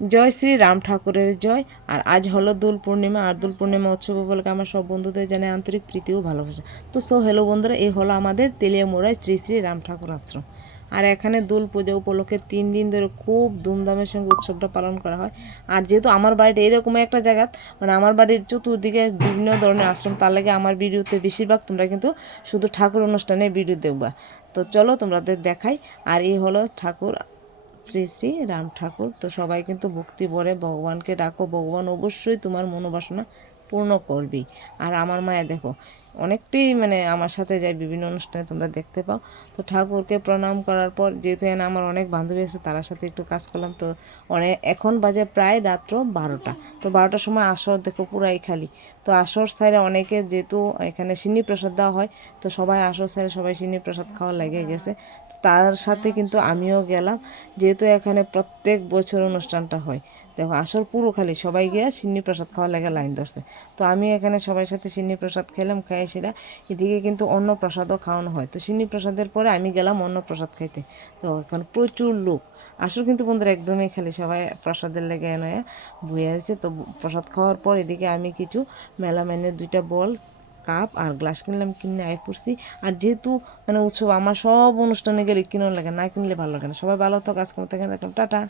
জয় শ্রী রাম ঠাকুরের জয়। আর আজ হলো দোল পূর্ণিমা, আর দোল পূর্ণিমা উৎসব উপলক্ষে আমার সব বন্ধুদের জানাই আন্তরিক প্রীতি ও ভালোবাসা। তো হ্যালো বন্ধুরা, এই হলো আমাদের তেলিয়ামুড়ায় শ্রী শ্রী রাম ঠাকুর আশ্রম। আর এখানে দোল পূজা উপলক্ষে 3 দিন ধরে খুব ধুমধামের সঙ্গে উৎসবটা পালন করা হয়। আর যেহেতু আমার বাড়িটা এরকম একটা জায়গা, মানে আমার বাড়ির চতুর্দিকে বিভিন্ন ধরনের আশ্রম, তার লাগে আমার ভিডিওতে বেশিরভাগ তোমরা কিন্তু শুধু ঠাকুর অনুষ্ঠানের ভিডিও দেখবা। তো চলো তোমাদের দেখাই। আর এই হলো ঠাকুর, শ্রী শ্রী রাম ঠাকুর। তো সবাই কিন্তু ভক্তি ভরে ভগবানকে ডাকো, ভগবান অবশ্যই তোমার মনোবাসনা পূর্ণ করবি। আর আমার মায়া দেখো অনেকটাই মানে আমার সাথে যায় বিভিন্ন অনুষ্ঠানে, তোমরা দেখতে পাও। তো ঠাকুরকে প্রণাম করার পর, যেহেতু এখানে আমার অনেক বান্ধবী আছে, তার সাথে একটু কাজ করলাম। তো এখন বাজে প্রায় রাত্র 12টা। তো 12টার সময় আসর দেখো পুরাই খালি। তো আসর সাইডে অনেকে, যেহেতু এখানে সিন্নি প্রসাদ দেওয়া হয়, তো সবাই আসর সাইডে সবাই সিন্নি প্রসাদ খাওয়া লেগে গেছে। তো তার সাথে কিন্তু আমিও গেলাম, যেহেতু এখানে প্রত্যেক বছর অনুষ্ঠানটা হয়। দেখো আসর পুরো খালি, সবাই গিয়ে সিন্নি প্রসাদ খাওয়া লেগে লাইন ধরছে। তো আমি এখানে সবার সাথে সিন্নি প্রসাদ খেলাম, খাই সেরা। এদিকে কিন্তু অন্ন প্রসাদও খাওয়ানো হয়। তো সিন্নি প্রসাদের পরে আমি গেলাম অন্ন প্রসাদ খাইতে। তো এখন প্রচুর লোক। আসর কিন্তু বন্ধুরা একদমই খালি, সবাই প্রসাদের লেগে নয় বয়ে আছে। তো প্রসাদ খাওয়ার পর এদিকে আমি কিছু মেলামাইনের 2টা বল, কাপ আর গ্লাস কিনলাম, কিনে আয় পড়ছি। আর যেহেতু মানে উৎসব, আমার সব অনুষ্ঠানে গেলে কিনো লাগে, না কিনলে ভালো লাগে না। সবাই ভালো থাকো, আজকের মতো এখানে রাখলাম, টাটা।